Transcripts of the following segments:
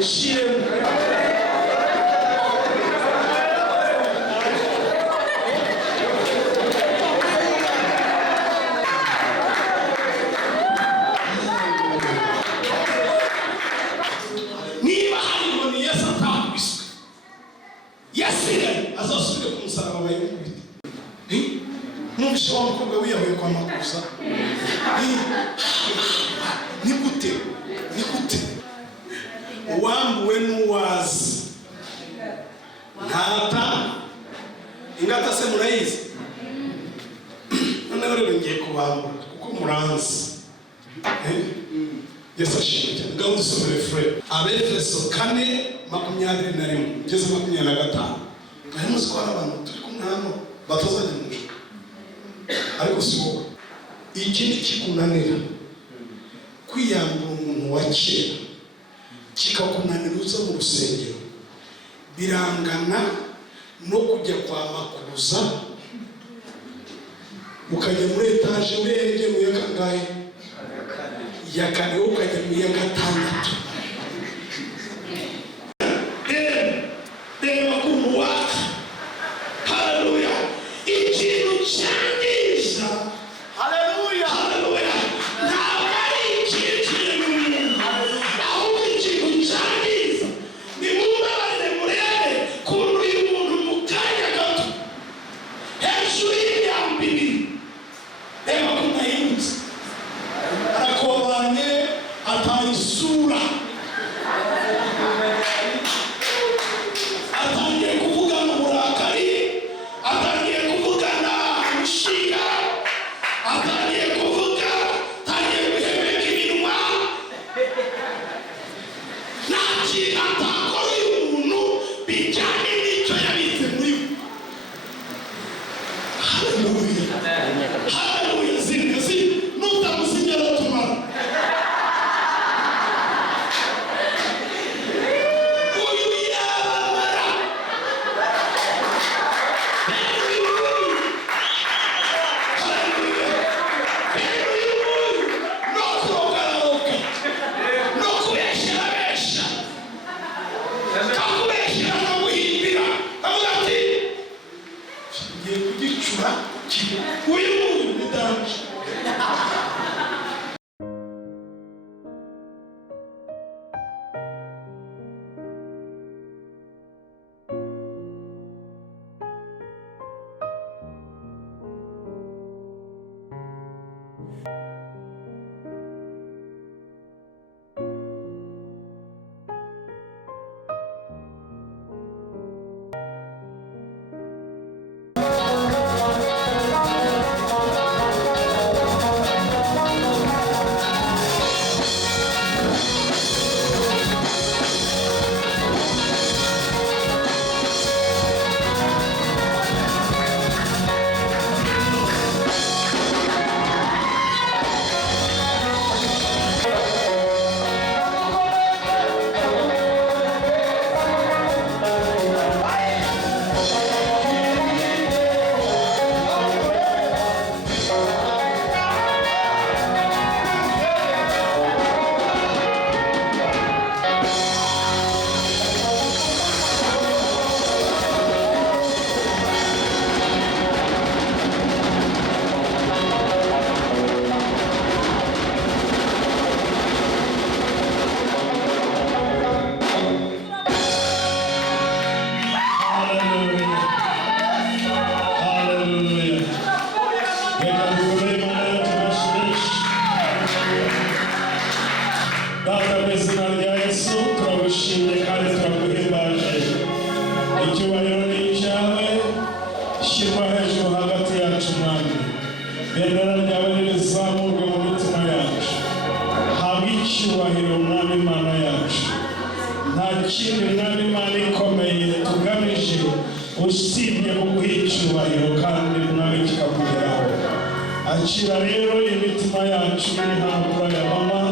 ushire niba hari ngo ni Yesu atakubiswe yasire azasubire ku musaraba bayikubita n'ubishobora mukobwa wiyahuye kwa makusa ni gute uwambuwe n'uwazi ntata ingata se murayizi noneho rero ngiye kubambura kuko muranzi Yesu ashimwe cyane. Ngaho dusomere frere Abefeso 4:21 ngeze 25. Harimo zikora abantu turi kumwe hano batazajya mu ijuru ariko si wowe ikindi kikunanira kwiyambura umuntu wa kera kikakunanira uza mu rusengero birangana no kujya kwa makuza ukajya muri etaje urenge mu ya kangahe ya kane ukajya mu ya gatandatu reba kumuwa haleluya ikintu cyangiza haleluya ntabwo ari ikintu kiri mu muntu ahubwo ikintu cyangiza ni mumbabarire murebe kuntu uyu muntu mu kanya gato hejuru y'imyambi ibiri reba ko nahindutse arakobanye atayisura atangiye kuvugana uburakari atangiye kuvugana umushinga atangiye kuvuga atangiye guhemeka iminwa nta kintu atakora uyu muntu bijyanye n'icyo yabitse muri we haleluya zimwe nutamusinyira tumara usibye kuguhicyubahiro kandi nawe kikakugeraho. Akira rero imitima yacu ntabwo ya mama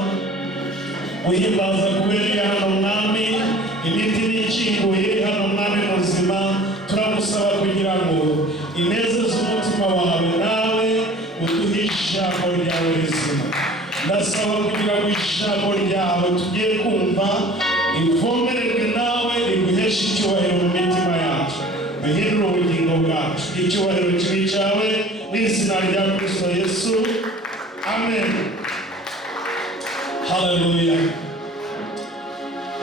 uhimbaza kubera hano mwami imitima ikinguye hano mwami muzima turamusaba kugira ngo ineza z'umutima wawe nawe uduhe ijambo ryawe rizima. Ndasaba kugira ngo ijambo ryawe tugiye kumva ivume icyubahiro kibi cyawe mu izina rya Kristo Yesu, amen. Haleluya.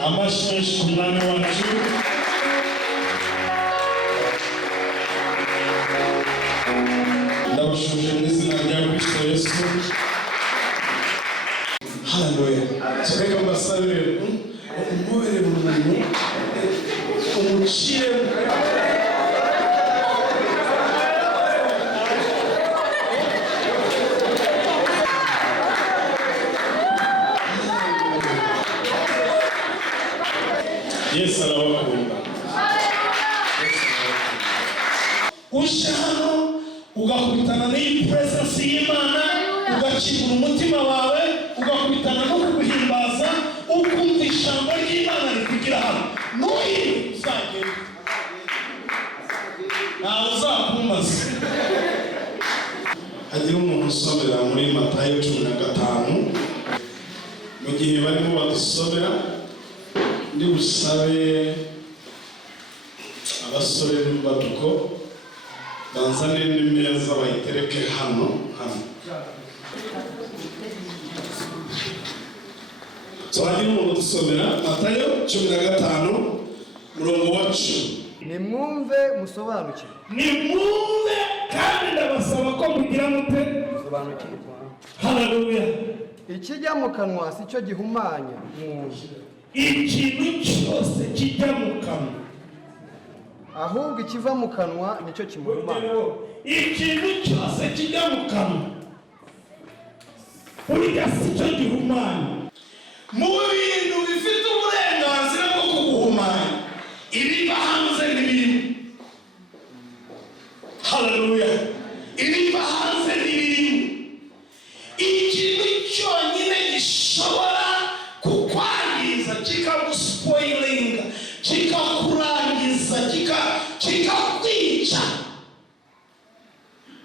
Amashyi ku mwami wacu. Ndabashuje mu izina rya Kristo Yesu. Haleluya. Reka mbasabire umubere umuntu umucire Yesu arabakunda. uje hano ugakubitana n'iyi presence y'Imana, ugakingura umutima wawe, ugakubitana no kuguhimbaza, ukumva ijambo ry'Imana rikugira hano. N'uyu uzagenda ntawe uzakumaze. Hagira umuntu usomera muri Matayo 15 mu gihe barimo badusomera. Ndi busabe abasore n'imbaduko banzane n'imeza bayitereke hano. So hagira umuntu dusomera Matayo 15 murongo wa 10. Nimwumve musobanukirwe. Nimwumve kandi ndabasaba ko mugira mute Sobanukirwa. Haleluya. Ikijya mu kanwa si cyo gihumanya umuntu, ikintu cyose kijya mu kanwa, ahubwo ikiva mu kanwa nicyo kimuhumanya. ikintu cyose kijya mu kanwa burya si cyo gihumanya. Mu bintu bifite uburenganzira bwo kuguhumanya, ibiva hanze n'ibirimo. Haleluya. Ibiva hanze n'ibirimo. Ikintu cyonyine gishobora kukwangiza, kikaguspoilinga, kikakurangiza, kikakwica,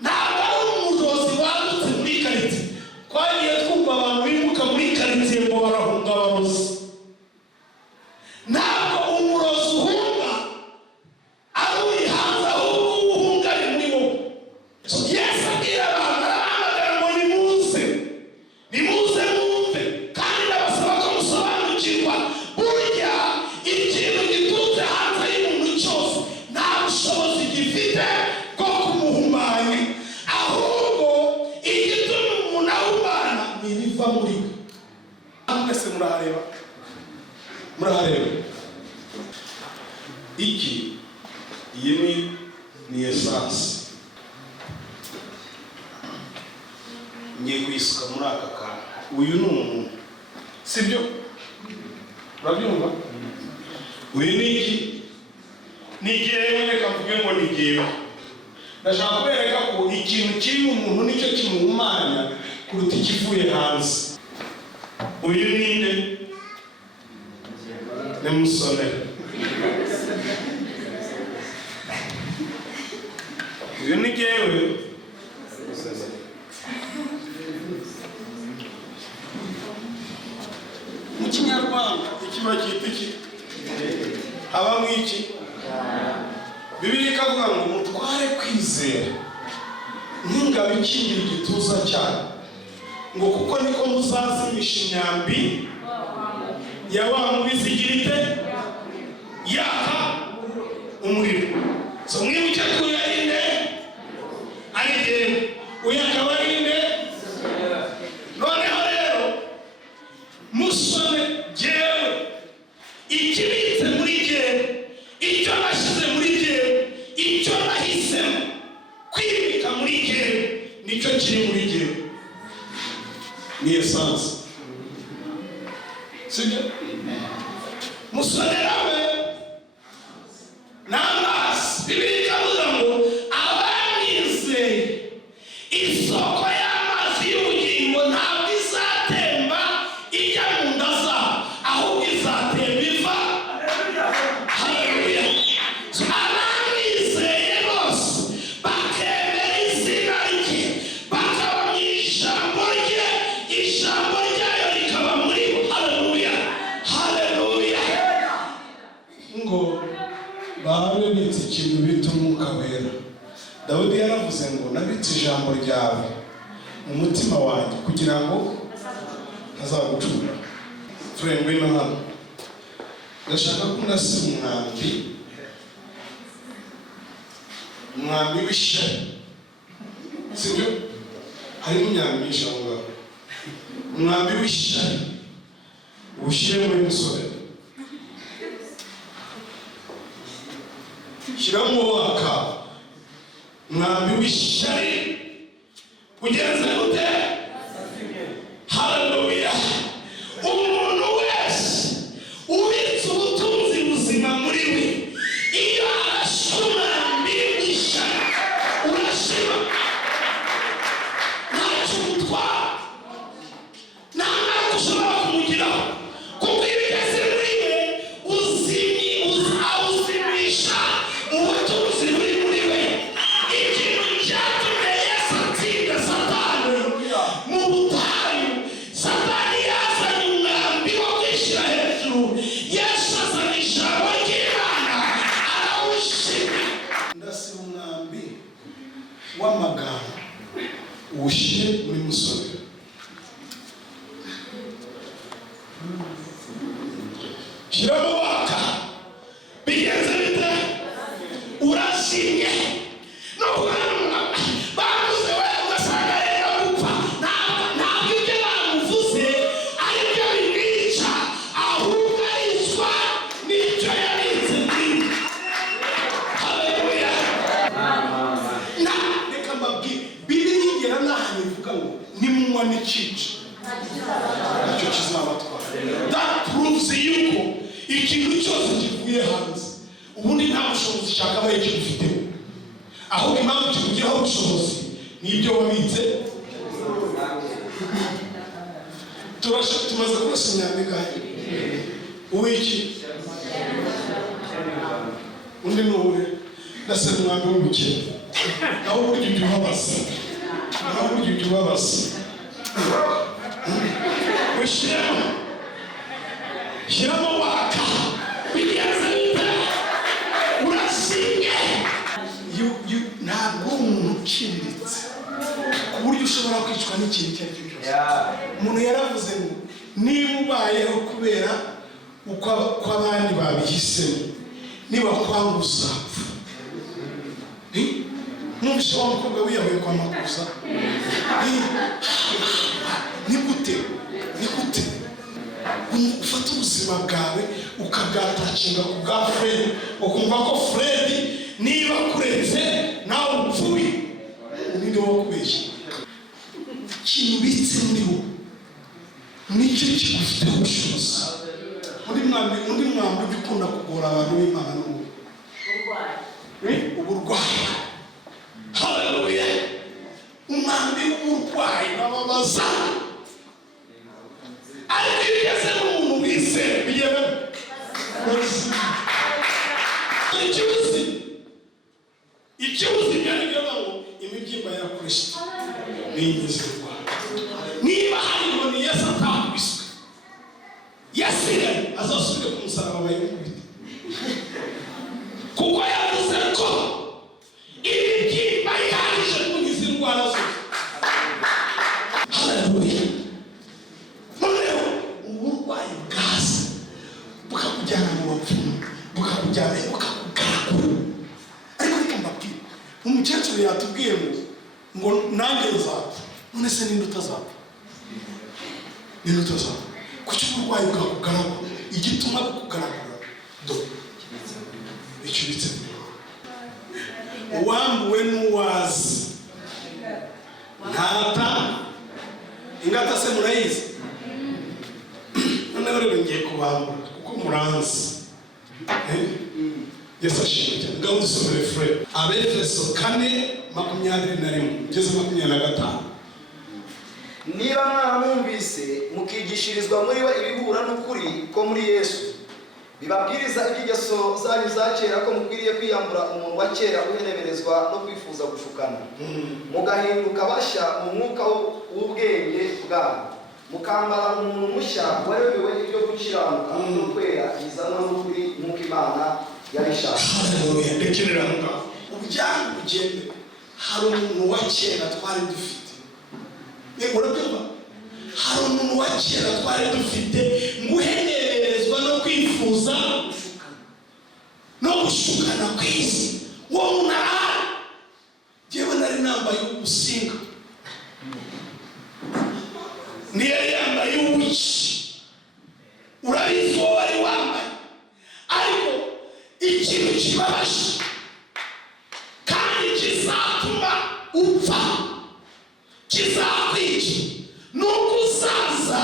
ntabwo ari umurozi wadutse muri karitsiye. Twagiye twumva abantu bimuka muri karitsiye ngo barahunga abarozi. Ntabwo umurozi uhunga ari uri hanze, ahubwo uhunga ari muri wowe. Yesu abwira abantu, arahamagara ngo nimuze mwumve kandi ndabasaba ko musobanukirwa. Burya ikintu giturutse hanze y'umuntu cyose nta bushobozi gifite bwo kumuhumanya, ahubwo igituma umuntu ahumana ni ibiva muri we. Mwese murahareba iyi ni essence. Ngiye kuyisuka muri aka kantu. Uyu ni umuntu, sibyo? Urabyumva? Uyu ni iki? Ni jyewe. Reka mvuge ngo ni jyewe. Ndashaka kubereka ko ikintu kiri mu muntu nicyo kimuhumanya kuruta ikivuye hanze. Uyu ni nde? Ni musonera. Uyu ni jyewe. Mu Kinyarwanda ikiba cyita iki? Haba mwiki? Bibiliya ikavuga ngo mutware kwizera nk'ingabo ikingira igituza cyayo, ngo kuko niko muzazimisha imyambi ya wa mubizi igira ite yaka umuriro. So mwibuke ko uyu ari nde? Ari jyewe. Uyu akaba ari nde? Noneho rero musome jyewe, ikibitse muri jyewe, icyo nashyize muri jyewe, icyo nahisemo kwibika muri jyewe, nicyo kiri muri jyewe. Ni essence, sibyo? Musonera we n'amazi. Bibiliya ikavuga ngo abamwizeye isoko y'amazi y'ubugingo ntabwo izatemba ijya mu nda zabo, ahubwo izatemba iva. Haleluya. Abamwizeye bose bakemera izina rye, bakaba mu ijambo rye, ijambo ryayo rikaba muri bo. Haleluya. Haleluya. Dawidi yaravuze ngo nabitse ijambo ryawe mu mutima wanjye kugira ngo ntazagucumura. Turengwe no hano ndashaka ko ndasa umwambi w'ishyari, sibyo? Harimo imyambi myinshi aho ngaho. Umwambi w'ishyari ushyire muri musore, shyiramo waka. Umwambi w'ishyari ugenze gute? Haleluya! Umuntu wese ubitse ubutunzi buzima muri we, iyo arashumambi w'ishyari urashima ntacyo umutwara, nta ntacyo ushobora kumugiraho, kuko iyo ugeze muri we awuzimisha ubutunzi buri muri we. Ikintu cyatumye Yesu atsinda Satani mu butayu, Satani yazanye umwambi wo kwishyira hejuru, Yesu azana ijambo ry'Imana arawushima. Ndasira umwambi w'amagambo uwushyire muri musore. Shyiramo waka. Bigenze bite? Urashimye no kuganura bavuze we ugasanga rero gupfa ntabwo ibyo bamuvuze ari byo bimwica, ahubwo aricwa n'icyo yabitse muri. Haleluya! Reka mbabwire, Bibiliya igera n'ahantu ivuga ngo nimunywa n'ikica nicyo kizabatwara. That proves yuko ikintu cyose kivuye hanze ubundi nta bushobozi cyakabaye kibifiteho, ahubwo impamvu kikugiraho ubushobozi n'ibyo wabitse. Tumaze kurasa imyambi ingahe? Uw'iki? Undi ni uwe? Ndasaba umwambi w'ubukene. Naho burya ujya ubabaza, naho burya ujya ubabaza. Shyiramo waka. Bigenze bite? Urashimye. Ntabwo umuntu uciriritse ku buryo ushobora kwicwa n'ikintu icyo ari cyo cyose. Umuntu yaravuze ngo niba ubayeho kubera uko abandi babihisemo, niba kwanga uzapfa. Numvise wa mukobwa wiyahuye kwa Makuza. Ni gute ufata ubuzima bwawe ukabwatacinga ku bwa Fred, ukumva ko Fred niba kuretse nawe upfuye, ninde wo kubeshya? Ikintu ubitse muri wo nicyo kigufiteho ubushobozi. Undi mwambi ujya ukunda kugora abantu b'Imana uburwayi. Haleluya! Umwambi w'uburwayi bababaza, ariko iyo ugeze n'umuntu wizera bigera ikibuzi byari byo ngo imibyimba ya Kristo n'ingizi y'Urwanda. Niba hari inkoni Yesu atakubiswe, yasire azasubire ku musaraba bayimukubita, kuko yavuze ko imibyimba yaje kunkiza indwara zose. Haleluya! Noneho uburwayi bwaza bukakujyana mu bapfumu, bukakujyana bukakugaragura. Ariko reka mbabwire, umukecuru yatubwiye ngo nanjye nzapfa. None se ninde utazapfa? Ninde utazapfa? Kuki uburwayi bwakugaragura? Igituma bukugaragura icyo bitse uwambuwe n'uwazi ntata ingata. Se murayizi? Noneho rero ngiye kubambura kuko muranzi. Yesu ashimwe cyane. Ngaho dusomere Fred Abefeso 4:21 ngeze 25. Niba mwaramwumvise mukigishirizwa muri we ibihura n'ukuri ko muri Yesu, bibabwiriza iby'ingeso zanyu za kera ko mukwiriye kwiyambura umuntu wa kera uheneberezwa no kwifuza gushukana, mugahinduka bashya mu mwuka w'ubwenge bwanyu, mukambara umuntu mushya warebewe ibyo gukiranuka no kwera bizanwa n'ukuri nk'uko Imana yabishaka. Haleluya! Ndekerera ngaho ubujyanye bugende hari umuntu wa kera twari dufite. Urabyumva? Hari umuntu wa kera twari dufite nguhenerezwa no kwifuza no gushukana kw'isi. Uwo muntu arahari. Jewe nari nambaye ubusinga, niyo yambaye ubuki. Urabizi uwo wari wambaye. Ariko ikintu kibabaje kandi kizatuma upfa, kizakwica, nuko uzaza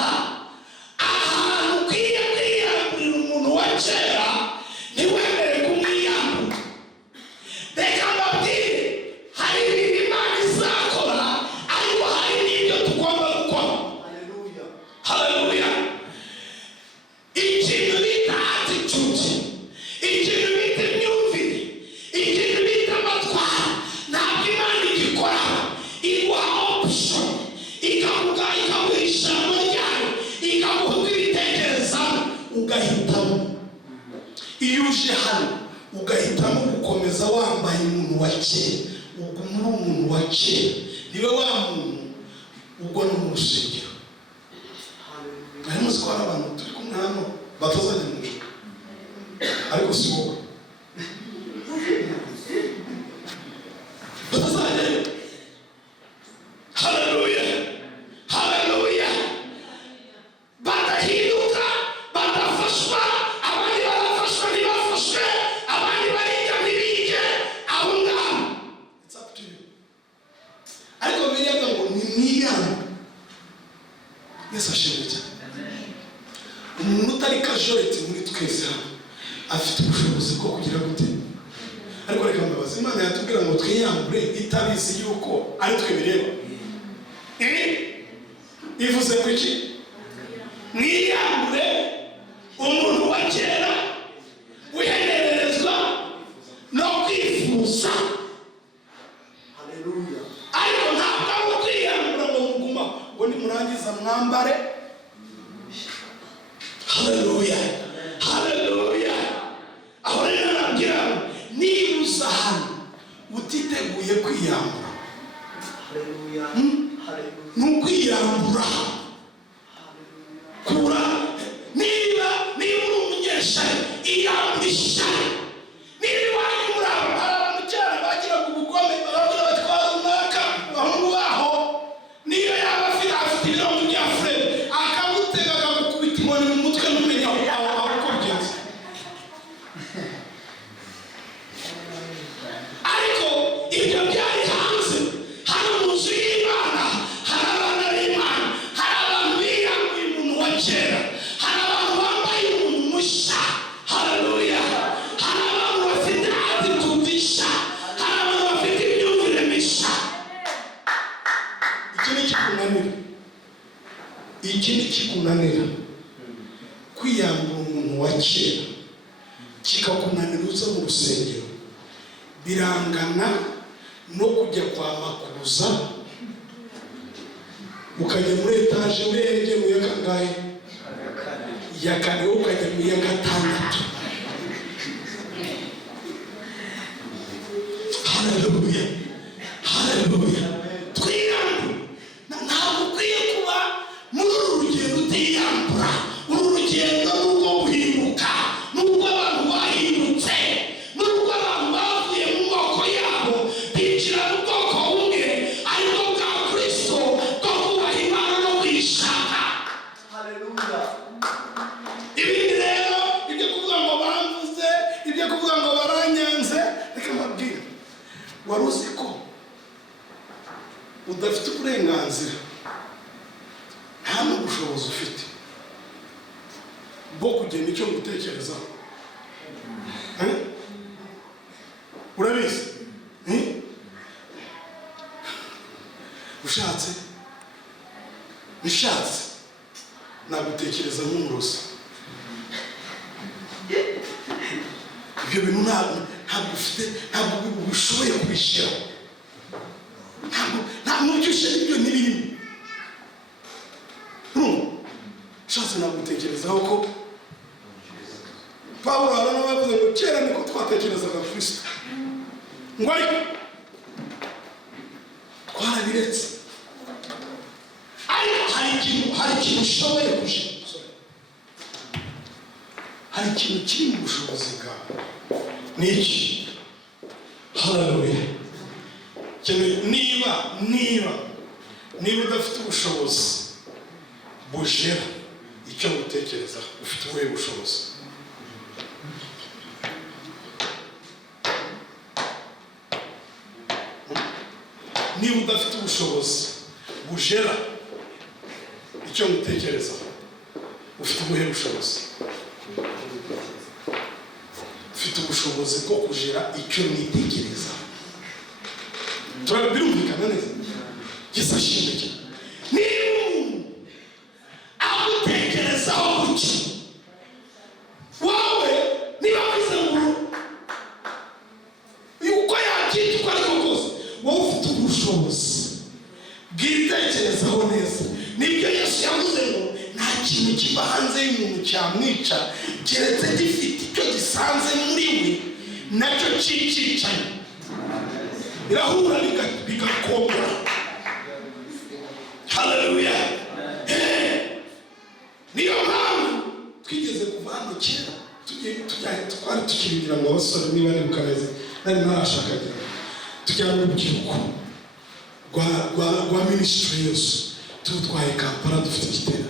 ahantu ukwiye kwiyamburira umuntu wa kera ntiwemere kumwiyambura. Reka mbabwire, hari ibintu Imana izakora, ariko hari n'ibyo tugomba gukora. Haleluya. Ikintu bita attitude, ikintu bita imyumvire, ikintu bita amatwara, ntabwo Imana igikora. Iguha option, ikaguha ijambo ryayo, ikaguha ibitekerezo ugahitamo. Iyo uje hano ugahitamo gukomeza wambaye umuntu wa kera, uguma uri umuntu wa kera, niwe wa muntu ugwa no mu rusengero. Hari muzi ko hari abantu turi kumwe hano batazajya mu ijuru, ariko si wowe. Batazajyayo. Haleluya, haleluya. Batahinduka, batafashwa, abandi barafashwa ntibafashwe, abandi bariga ntibige, aho ngaho. It's up to you. Ariko biriya ngo ni mwiyanga. Yesu ashimwe cyane. Umuntu utari kajoreti muri twese hano afite ubushobozi bwo kugira gute. Ariko reka mbabaze, Imana yatubwira ngo twiyambure itabizi yuko ari twe bireba. Ivuze ko iki? Mwiyambure umuntu wa kera wihenerezwa no kwifuza. Haleluya. Ariko ntabwo ari ukwiyambura ngo muguma ngo nimurangiza mwambare. Haleluya, haleluya. Aho rero nabwira, niba uza hano utiteguye kwiyambura, haleluya, n'ukwiyambura kura. Niba uri umunyeshari, iyambura ishari. Niba iwanyu muri abo hari abantu cyane bagiraga ubugome, baravuga bati kwa runaka abahungu baho niyo yaba afite ibirango bya Fred akamutega akagukubita inkoni mu mutwe n'umenya aho uko bigenze. Ariko ibyo byari hanze. Hano mu nzu y'Imana hari abana b'Imana, hari abantu biyambuye umuntu wa kera, hari abantu bambaye umuntu mushya. Haleluya. Hari abantu bafite attitude nshya, hari abantu bafite imyumvire mishya. Iki ni kikunanira kwiyambura umuntu wa kera, kikakunanira uza mu rusengero, birangana no kujya kwa makuza ukajya muri etaje urenge mu ya kangahe, ya kane ukajya mu ya gatandatu. Haleluya, haleluya. Twiyambure. Ntabwo ukwiye kuba muri uru rugendo utiyambura. Uru rugendo n'ubwo guhinduka, n'ubwo abantu bahindutse, n'ubwo abantu bavuye mu moko yabo binjira mu bwoko bumwe, ariko bwa Kristo bwo kubaha Imana no kuyishaka. Haleluya. Ibindi rero ibyo kuvuga ngo bamvuze, ibyo kuvuga ngo baranyanze, reka mbabwire, wari uzi ko udafite uburenganzira, nta n'ubushobozi ufite bwo kugenda icyo gutekerezaho? Urabizi? Ushatse nagutekereza nk'umurozi. Ibyo bintu ntabwo ufite, ntabwo ubishoboye kubishyiraho. Nta n'ibyo ushyira, ibyo ntibirimo. Ushatse nagutekerezaho ko Pawulo arana bavuze ngo kera niko twatekerezaga Kristo. Ngo ariko twarabiretse. Ariko hari ikintu ushoboye kushira, hari ikintu kiri mu bushobozi bwawe. Ni iki? Haleluya. Niba udafite ubushobozi bujera icyo gutekereza, ufite ubuhe bushobozi? Niba udafite ubushobozi bujera icyo gutekereza, ufite ubuhe bushobozi? Ufite ubushobozi bwo kujera icyo nitekereza. Turabirumvikana neza? Gisashimike. Niba agutekerezaho kuki wawe, niba wize ngo yuko yakitwa ariko kose, wowe ufite ubushobozi bwitekerezaho neza. Nibyo Yesu yavuze ngo nta kintu kiba hanze y'umuntu cyamwica keretse gifite icyo gisanze muri we nacyo cicicanye, birahura bigakombora. Haleluya. Niyo mpamvu twigeze kuva hano kera twari tukibwira ngo abasore niba ari bukaneze nari narashakaga tujyana urubyiruko rwa ministry yose tutwaye Kampala dufite igitera.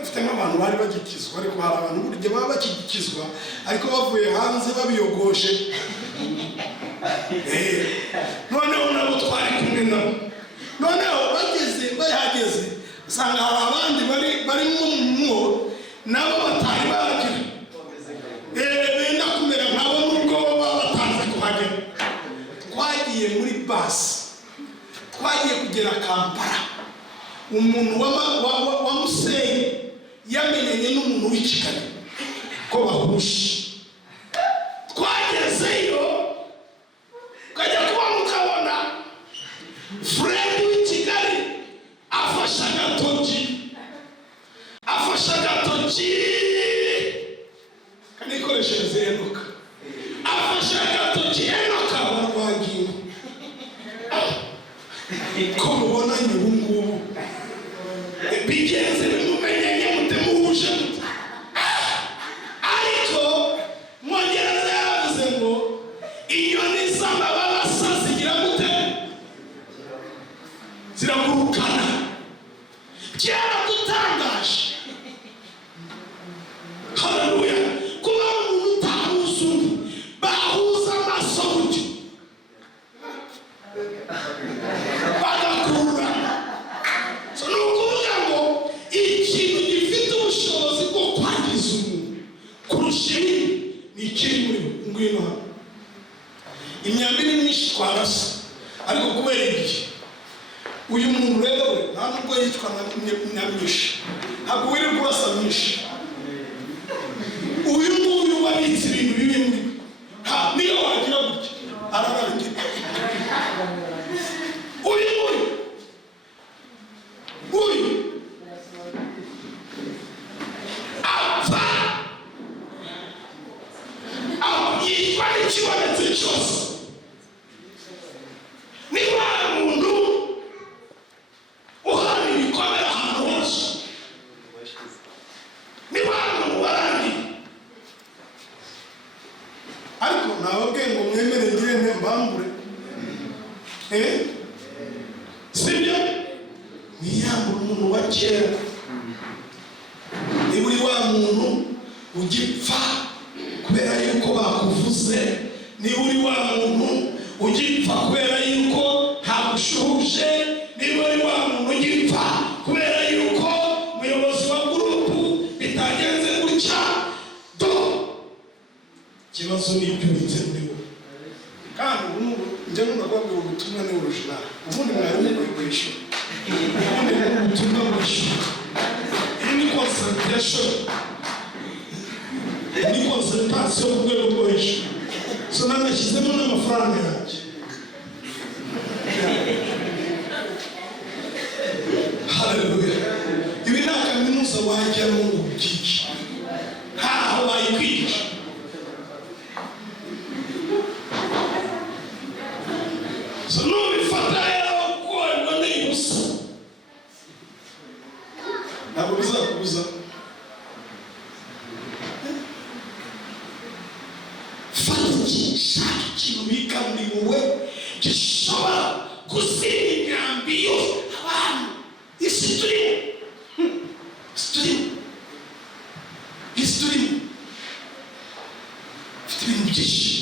Dufite nk'abantu bari bagikizwa, ariko hari abantu burya baba bakikizwa ariko bavuye hanze babiyogoshe. Noneho nabo twari kumwe nabo, noneho bahageze usanga hari abandi bari mu nabo batari bagira benda kumera nkabo nubwo baba batanze kuhagera. Twagiye muri basi, twagiye kugera Kampala, umuntu wa Musenyi yamenyanye n'umuntu w'i Kigali ko bahushe. Twagezeyo kajya kuba mukabona Fred w'i Kigali afashe agatoki kanikoreshereze Enoka, afashe agatoki Enoka barwangiye ko mubona ubu ngubu bigenze bimumenyanye mutemuhuje. Ariko Mwongereza yaravuze ngo inyoni z'amababa zigira gute? Ziragurukana. Byaradutangaje. Haleluya. Kuba umuntu utahuza undi, bahuza amaso gutyo bagakurura. So ni ukuvuga ngo ikintu gifite ubushobozi bwo kwangiza umuntu kurusha ibindi ni ikiri muri ngwino hano. Imyambi ni myinshi twarasa, ariko kubera igihe uyu muntu rero nta nubwo yitwa na myinshi, ntabwo wirirwa urasa myinshi. Uyu nguyu wabitse ibintu bibi muri niyo wagira gutya ararangira. Uyu apfa yitwa n'ikibonetse cyose. Ni wa muntu uhana ibikomere ahantu hose, ni wa muntu warangiye. Ariko nababwiye ngo mwemere ngire mbambure, sibyo? Niyambura umuntu wa kera. Ni buri wa muntu ugipfa kubera yuko bakuvuze, ni buri wa muntu ugipfa kubera yuko ntagushuhuje, ni buri wa muntu ugipfa kubera yuko umuyobozi wa gurupu bitagenze gutya. Ikibazo ni ibyubitse muri bo. Kandi ubu njya nunagwabwira ubutumwa ni original. Ubundi mwari mukwishyura, ubundi ubutumwa bwishyura. Iyi ni concentration, ni concentration ku rwego rwo hejuru. So nanashyizemo n'amafaranga yanjye. Haleluya. Ibi nta kaminuza wajyamo ngo ubyice, ntaho wayikwigisha. So nubifata rero ko shaka ikintu bika muri wowe gishobora gusira imyambi yose abantu isi turimo ufite ibintu byinshi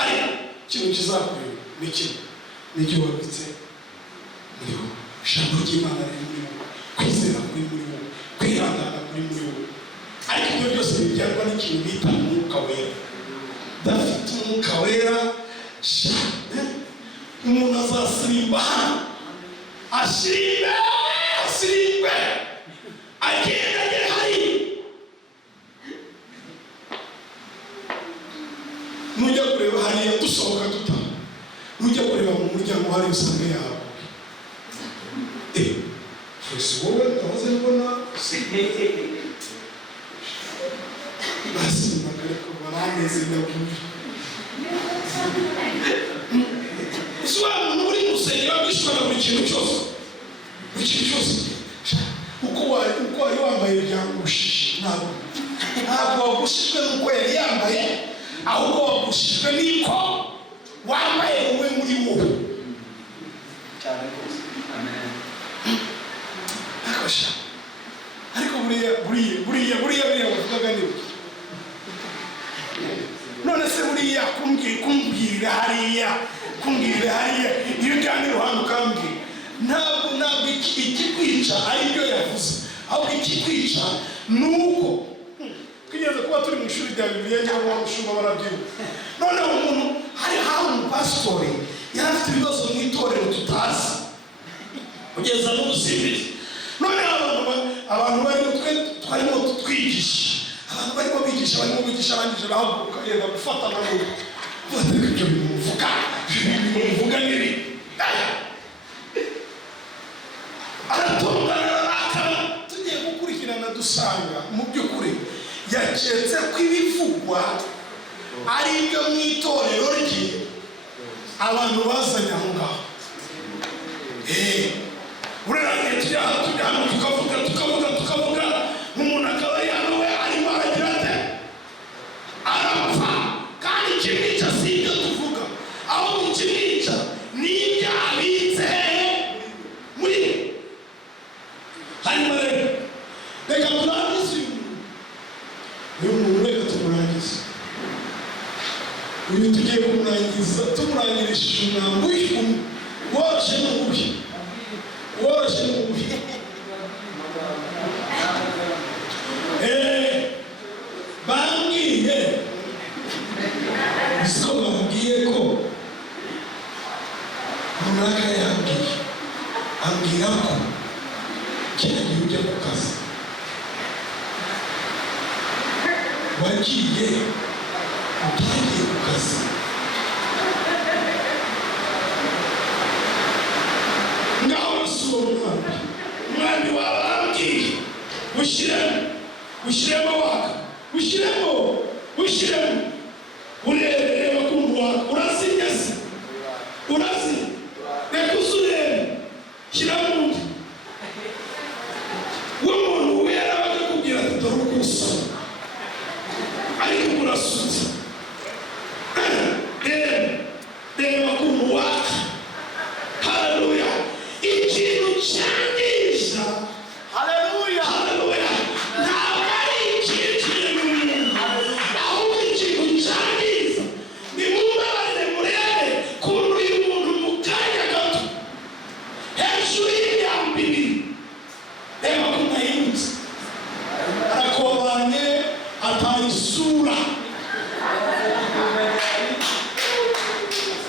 ariko ikintu kizakureba ni kimwe n'icyo wabitse muri wowe ijambo ry'Imana riri muri wowe kwizera kuri muri wowe kwihangana kuri muri wowe ariko ibyo byose bibyarwa n'ikintu bita umwuka wera udafite umwuka wera umuntu azasirimba hano asirimbe agenda agera hariya nujya kureba hariya dusohoka dutaha nujya kureba mu muryango hari usanga yawe fesi wowe ndahoze mbona basimbaga ariko barameze ndabwira usobanura muri musenge wabwishwana buri kintu cyose uko wari wambaye byangushije ntabwo wagushijwe n'uko yari yambaye ahubwo wagushijwe n'iko wambaye wowe muri wowe cyane rwose. Amen. ariko buriya bavugaga ni none se buriya kumbwirira hariya iyo ujyana iruhande ukambwira ntabwo ikikwica aribyo yavuze ahubwo ikikwica ni uko twigeze kuba turi mu ishuri rya Bibiliya cyangwa umushumba barabyibuka noneho umuntu hari umupasitori yari afite ibibazo mu itorero tutazi kugeza n'ubusimbizi noneho abantu twarimo twigisha abantu barimo bigisha arangije arahaguruka yenda gufata amaguru uvuga ibyo bintu muvuga n'ibi aratungana arakara tugiye gukurikirana dusanga mu by'ukuri yaketse ko ibivugwa ari ibyo mu itorero rye abantu bazanye aho ngaho urarangiye tujya hano tukavuga umuntu akaba yano we arimo aragira ate arapfa kandi ikimwica si ibyo tuvuga ahubwo ikimwica ni ibyo abitse muri hanyuma reka turangize uyu muntu reka tumurangize uyu tugiye kumurangiza tumurangirishije umwambi woroshye n'ububi bambwiye isiko bambwiye ko runaka ambwira ko kera gihe ujya ku kazi wagiye utagiye ku kazi ngaho basura umwami wawe arambwiye ushyiremo waka ushyiremo ureba kumva waka urazinya se reka uzurebe shyiramo undi w'umuntu we yarabaga kubwira ati dore uko usa ariko urasutse reba kumva waka haleluya ikintu cyangiza haleluya ntabwo ari ikintu kiri mu muntu ahubwo ikintu cyangiza ni mumbabarire murebe kuntu uyu muntu mu kanya gato hejuru y'imyambi ibiri reba ko ntahindutse arakobanye ataye isura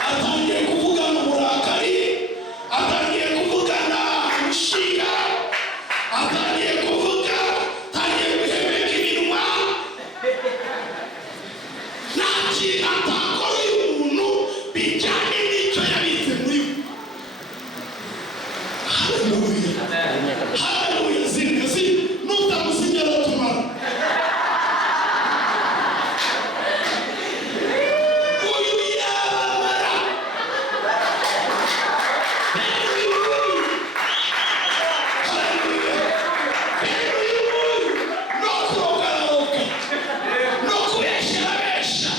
atangiye kuvugana uburakari atangiye kuvugana umushinga atangiye guhemeka iminwa nta kintu atakora uyu muntu bijyanye n'icyo yabitse muri we haleluya zimwe nutamusinya aratumara uyu yabamara no kurogararoga no kubesherabesha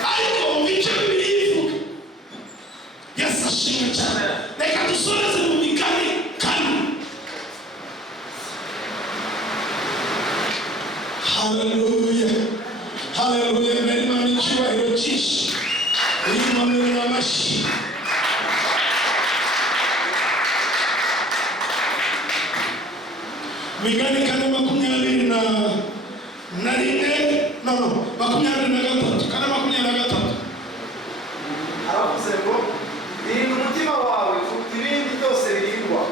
ariko icyo bivuga Yesu ashimwe cyane. Reka dusoreze mu Migani 4. Haleluya, haleluya. Imana icyubahiro cyinshi, Imana amashyi. Migani 4:21 aravuze ngo rinda umutima wawe kuruta ibindi byose birindwa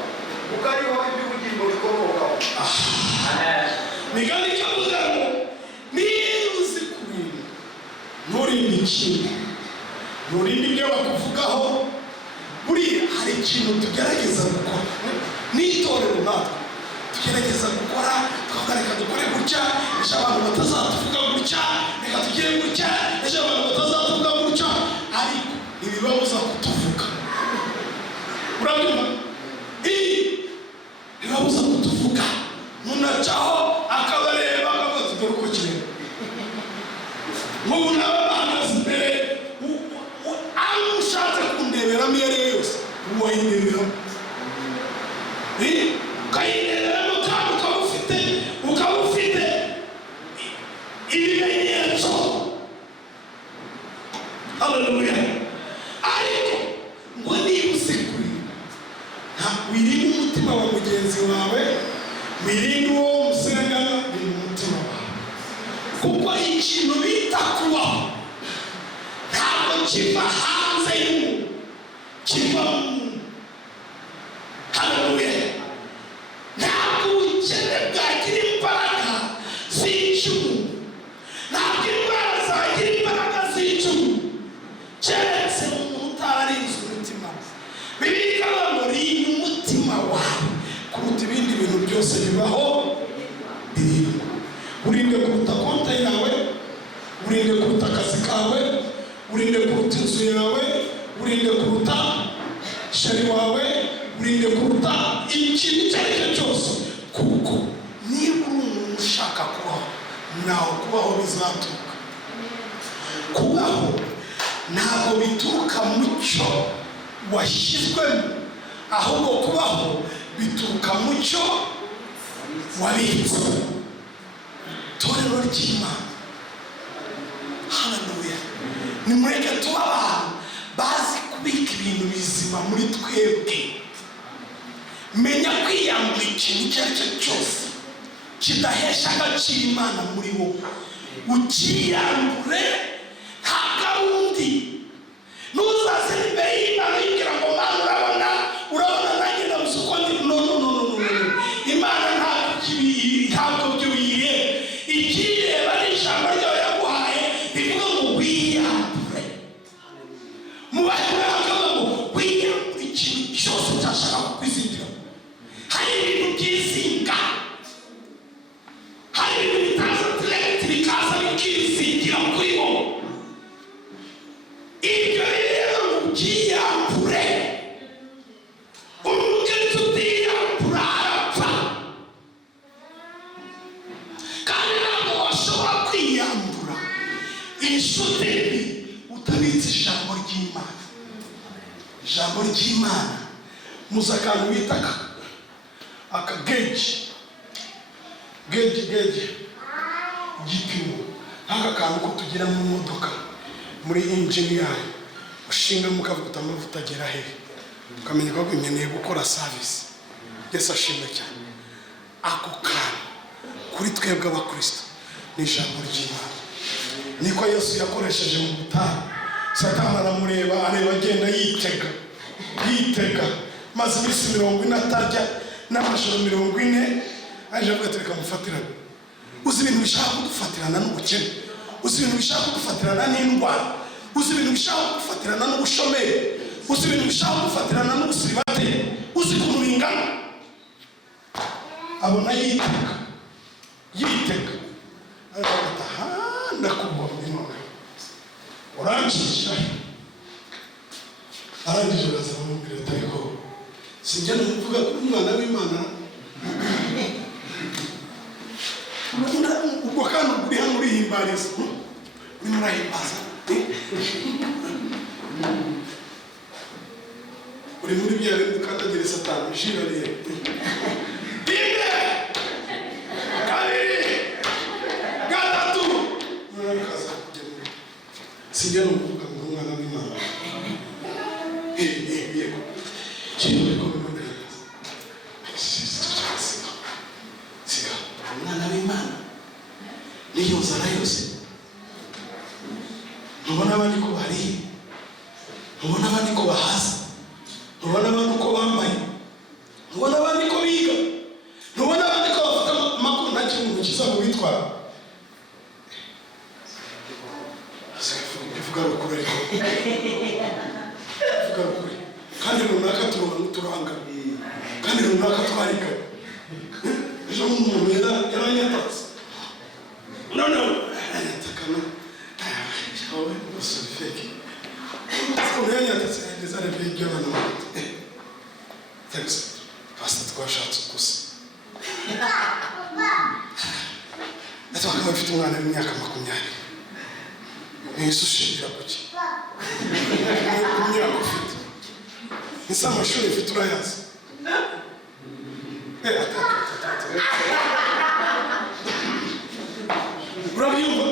kuko ariho iby'ubugingo bikomokaho. Migani ikavuga ngo niba uzi kubintu nturinde ikintu, nturinde ibyo bakuvugaho. Buriya hari ikintu tugerageza gukora n'itorero natwe tugerageza gukora, tukavuga reka dukore gutya ejo abantu batazatuvuga gutya, reka tugire gutya ejo abantu batazatuvuga gutya, ariko ntibibabuza kutuvuga. Urabyumva? Ntibibabuza kutuvuga. Munacaho akabareba akavuga dore uko kireba. Nk'ubu naba bahagaze imbere aho ushatse kundeberamo iyo ari yo yose uwayineberamo. Ukayineberamo kandi ukaba ufite ibimenyetso. Haleluya. Ariko ngo niba uzi kurinda, wirinde umutima wa mugenzi wawe, wirinde uwo musengana, wirinde umutima wawe. Kuko ikintu bita kubaho ntabwo kiva hanze y'umuntu, kiva mu muntu. Haleluya. Ntabwo ubukene bwagira imbaraga zica umuntu, ntabwo indwara zagira imbaraga zica umuntu, keretse umuntu utarinze umutima we. Bibiliya ikavuga ngo rinda umutima wawe kuruta ibindi bintu byose bibaho birindwa. Urinde kuruta konti yawe, urinde kuruta akazi kawe, urinde kuruta inzu yawe, urinde kuruta sheri wawe, urinde kuruta ikintu icyo ari cyo cyose. Kuko niba uri umuntu ushaka kubaho, naho kubaho bizaturuka. Kubaho ntabwo bituruka mu cyo washyizwemo, ahubwo kubaho bituruka mu cyo wabitse. Torero ry'Imana, haleluya. Nimureke tuba abantu bazi kubika ibintu bizima muri twebwe. Menya kwiyambura ikintu icyo ari cyo cyose kidahesha agaciro Imana muri wowe, ukiyambure. Ntabwo ari undi. Ntuzaze imbere y'Imana yibwira ngo Mana urabona nanjye ndabuze uko ndi. No. Imana ntabwo byuyiye. Ikireba ni ijambo ryawe yaguhaye rivuga ngo wiyambure. Mu bantu bakavuga ngo wiyambure ikintu cyose cyashaka kukwizingira. Hari ibintu byizinga, hari ibintu bitaza direct bikaza bikizingira kuri wowe. Ibyo rero byiyambure. Umukristo utiyambura arapfa. Kandi ntabwo washobora kwiyambura inshuti utabitse ijambo ry'Imana. Ijambo ry'Imana muzi akantu bita akageji, igipimo nk'aka kantu ko tugira mu modoka muri engineering, ushinga mukavuga amavuta agera hehe, ukamenya ko nkeneye gukora service. Yesu ashimwe cyane. Ako kantu kuri twebwe abakristo ni ijambo ry'Imana. Niko Yesu yakoresheje mu butayu. Satani aramureba, areba agenda yitega maze iminsi 40 atarya n'amajoro 40, aje avuga ati reka mufatirane. Uzi ibintu bishaka kudufatirana n'ubukene, uzi ibintu bishaka kudufatirana n'indwara, uzi ibintu bishaka kudufatirana n'ubushomeri, uzi ibintu bishaka kudufatirana n'ubusiribate, uzi ukuntu bingana. Abona yitega aragata ndakubona none uranshishira. Arangije araza amubwira ati ariko sinjya nuvuga ko umwana w'Imana ubwo kandi uri hano urihimbariza, urimo urahimbaza uri muri bya bindi kandagira Satani jira rero rimwe kabiri gatatu murakaza kugenda sinjya no kuvuga ngo umwana w'Imana yego cyane ko bimubera siga umwana w'Imana niyo nzara yose ntubona abandi ko bari ntubona abandi ko bahaza ntubona abandi ko bambaye ntubona abandi ko biga ntubona abandi ko bafite amakuru nta kintu kizaba bitwara ivuga rukuru ariko ivuga rukuru kandi runaka turanga kandi runaka twarika ejo umuntu yaranyatatse none aranyatakana awe usufeke yanyatatse yageze arebe y'abana bafite thanks pastor twashatse gusa ati bakaba bafite umwana w'imyaka 20 Yesu shira kuki imyaka ufite nisa amashuri ufite urayazi urabyumva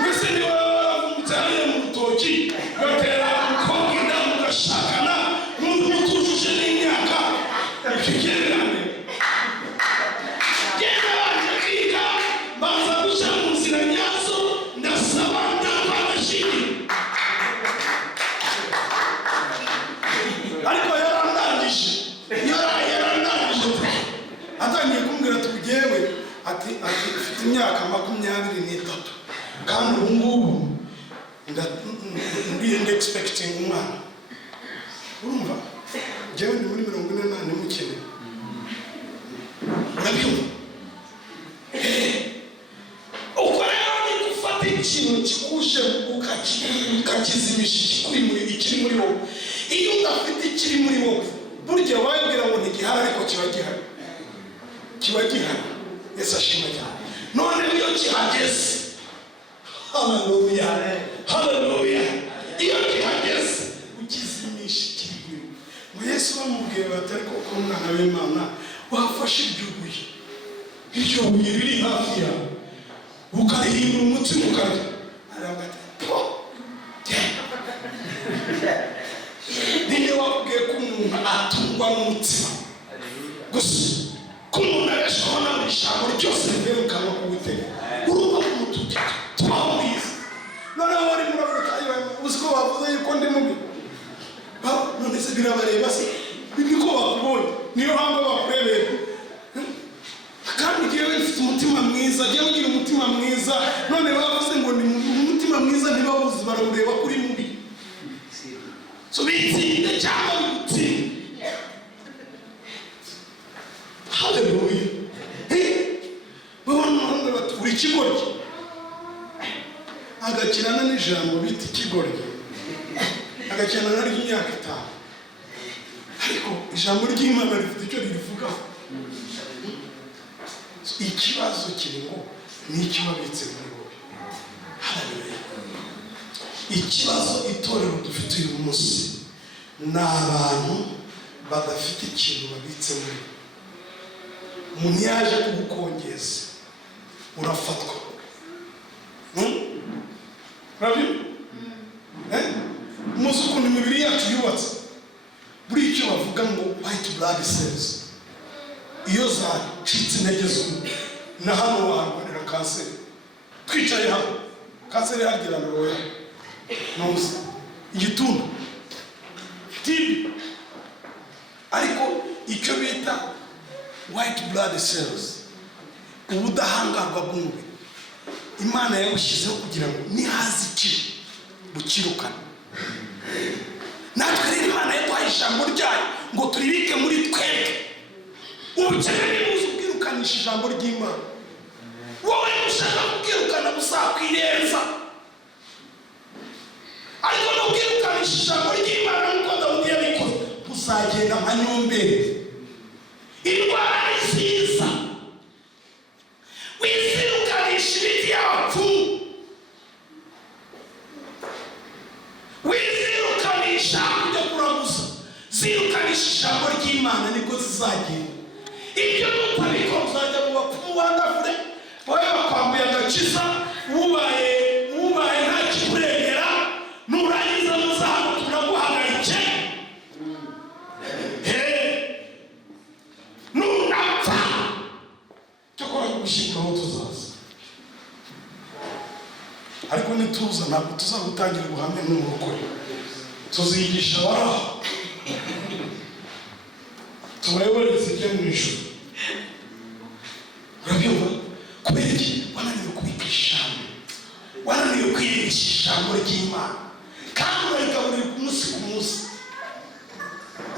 mbese niba waramutse mu rutoki gatera kongera mugashakana n'undi mutujuje n'imyaka ikigererane genda baje kwiga baza guca mu nzira nyazo ndasaba ndabashiri ariko yarandangije atangiye kumbwira tugewe ati ufite imyaka 23 kandi ubu ngubu ndi expecting umwana urumva jewe ndi muri 48 mukene urabyumva uko rero ni gufata ikintu kikuje ukakizimisha ikiri muri wowe iyo udafite ikiri muri wowe burya wabwira ngo ntigihari ariko kiba gihari Yesu ashimwe cyane none iyo kihageze haleluya iyo kihageze ukizimisha ikiri mu Yesu bamubwiye batari ko umwana w'Imana wafashe iryo buye riri hafi yawe ukarihindura umutima ukarya aragata ninde wabwiye ko umuntu atungwa n'umutima gusa ko umuntu arashobora kubona ijambo ryose rivuye mu kanwa k'Uwiteka urumva ko umututi twamwiza noneho wari muravuga uzi ko bavuze yuko ndi mubi none se birabareba se niko bakubonye niyo mpamvu bakurebera kandi ngewe mfite umutima mwiza ngewe ngira umutima mwiza none bavuze ngo ni umutima mwiza ntibabuzi barawureba kuri mubi so bitsinde cyangwa bitsinde haleluya babona bati uri ikigoryi agakirana n'ijambo bita ikigoryi agakirana na ry'imyaka 5 ariko ijambo ry'Imana rifite icyo rivugaho ikibazo kirimo n'icyo babitse muri wowe haleluya ikibazo itorero dufite uyu munsi ni abantu badafite ikintu babitse muri umuntu yaje kugukongeza urafatwa muzi ukuntu imibiri yacu yubatse buri icyo bavuga ngo white blood cells iyo zacitse intege z'umuntu na hano warwanira kanseri twicaye hano kanseri yagira ngo wowe ntuzi igituntu tibi ariko icyo bita white blood cells ubudahangarwa bw'umubiri Imana yawushyizeho kugira ngo nihazi ikibi bukirukane natwe rero Imana yaduhaye ijambo ryayo ngo turibike muri twebwe ubukene nibuze ubwirukanisha ijambo ry'Imana wowe ushaka kubwirukana uzakwirenza ariko nubwirukanisha ijambo ry'Imana nk'uko Dawudi yabikoze uzagenda nka nyombere indwara nziza wizirukanisha imiti y'abapfumu ry'Imana niko zizagenda. Ibyo mutabikora uzajya mu bapfumu bandavure wowe bakwambuye agakiza ubaye nta kikurengera nurangiza muzamu tunaguhagarike nunapfa cyokora gushyirwaho tuzaza. Ariko nituza ntabwo tuzagutangira ubuhamya n'umurokore, tuzigisha abaraho tubayoboreze ibyo mu ijuru. Urabyumva? Kubera iki? Wananiwe kubigisha ijambo, wananiwe kwigisha ijambo ry'Imana, kandi urarigaburira ku munsi ku munsi,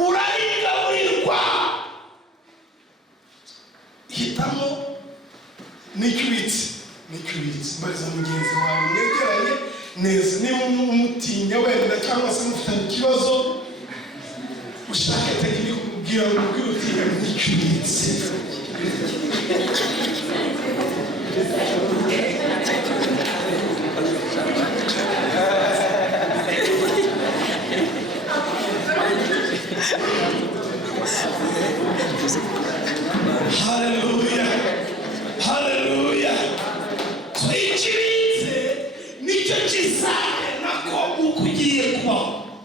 urarigaburirwa. Hitamo n'icyo ubitse, mbariza mugenzi wawe mwegeranye neza, niba umutinya wenda cyangwa se mufitanye ikibazo ushaka tekinike kubwira ngo ubwirutinya n'icyo ubitse. Haleluya, haleluya. So ikibitse nicyo kizane nako ukugiye kubaho.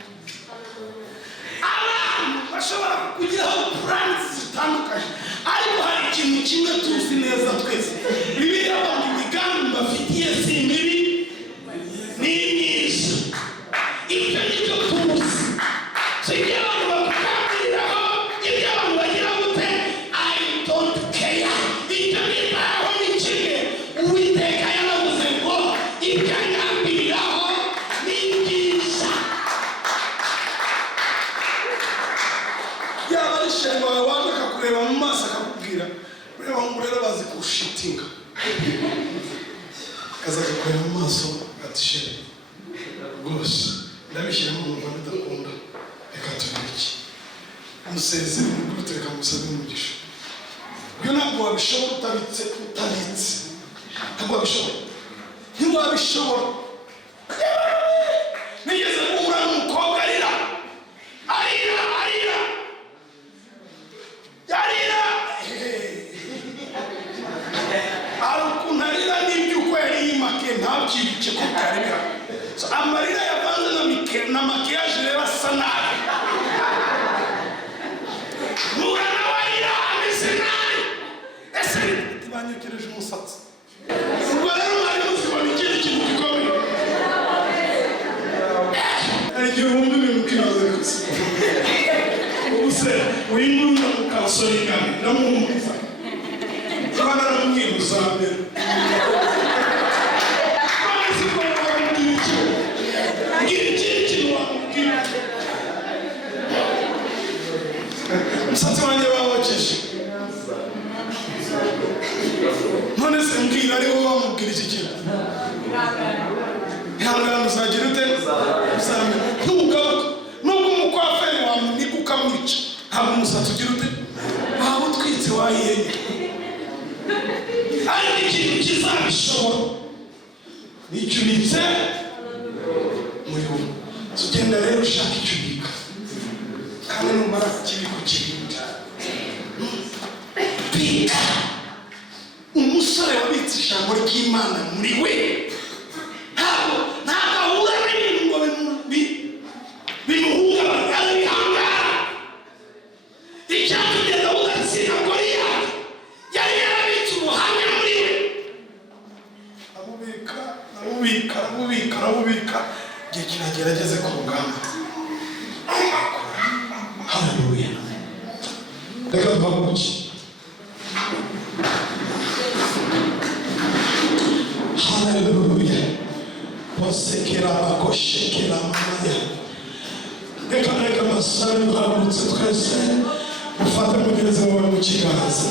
Abantu bashobora kugiraho plans zitandukanye, ariko hari ikintu kimwe tuzi neza twese, Bibiliya ivuga imigambi mbafitiye si mibi ni myiza. Ibyo nicyo tuzi. So ibyo abantu bakugambiriraho, ibyo abantu bagira gute, I don't care. Ibyo bibaho ni kimwe. Uwiteka yaravuze ngo ibyo angambiriraho ni byiza. Yaba ari shenga wawe waje akakureba mu maso akakubwira ureba ngo rero bazi kushitinga, kaza akakureba mu maso ati shere rwose ndabishyiramo mu Rwanda ndakunda, reka tubireke umusezere n'ukuri reka musabe umugisha. Ibyo ntabwo wabishobora utabitse, ntabwo wabishobora, ntiwabishobora. Nigeze guhura n'umukobwa arira hari ukuntu arira n'iby'uko yari yimake ntabyibuke ko byari bihari. Amarira yavanze na makiyaje rero asa nabi, nura nawe arira ameze nabi. Ese banyokereje umusatsi, ubwo rero mwari muzibona ikindi kintu gikomeye. Hari igihe wumva ibintu ukibaza gusa ubuse wingurura mu kabasore ingami ndamwumviza abana aramubwibuza mbere maze ko wamubwira icyo ngira ikindi kintu wamubwira. Umusatsi wanjye bawokeje, none se mbwira ari wowe wamubwira iki kintu. Ihangane uzagira ute? Uzamenya ntugaruka. Nubwo umukwaferi wamuniga ukamwica, ntabwo umusatsi ugira ute? Waba utwitse wayihenye. Ariko ikintu kizabishobora nicyo ubitse muri wowe. Ugenda rero ushaka icyo ubika, kandi numara kukibika ukirinda. Bika umusore wabitse ijambo ry'Imana muri we, ntabwo ahura n'ibintu ngo bimuhungabanya, arabihangara. Icyatumye Dawudi atsinda Goliyati yari yarabitse ubuhamya muri we, arabubika igihe kiragera ageze ku rugamba. Haleluya. Reka tuvamuke. Haleluya. Posekera bakoshekera mamaya. Reka masari duhagurutse twese ufate mugenzi wawe mu kiganza.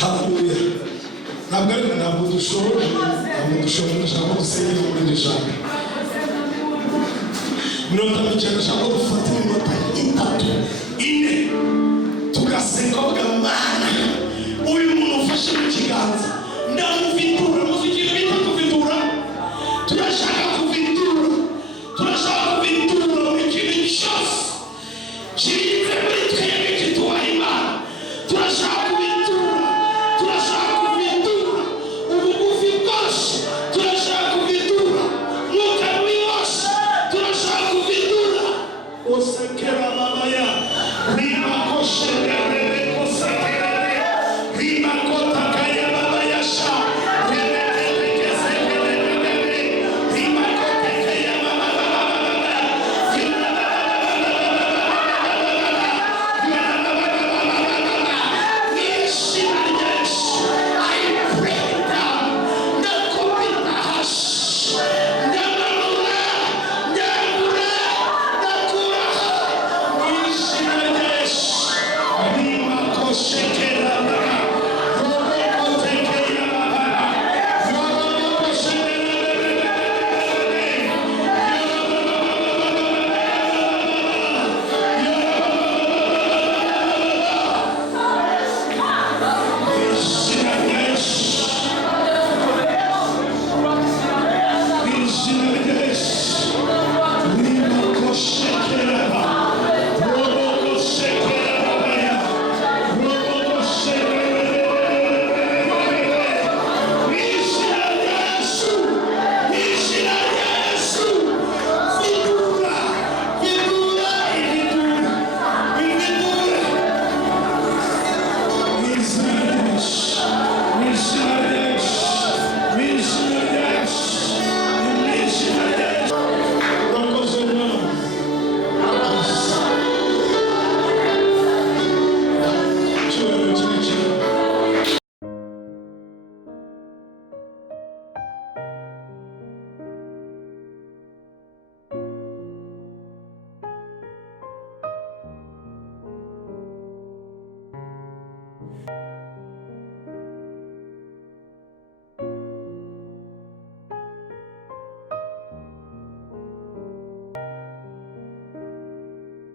Haleluya. Ntabwo dushobora ndashaka gusenyera muri iri jambo. Minota mike ndashaka gufata iminota 3-4 tugasenga Mana uyu muntu ufashe mu kiganza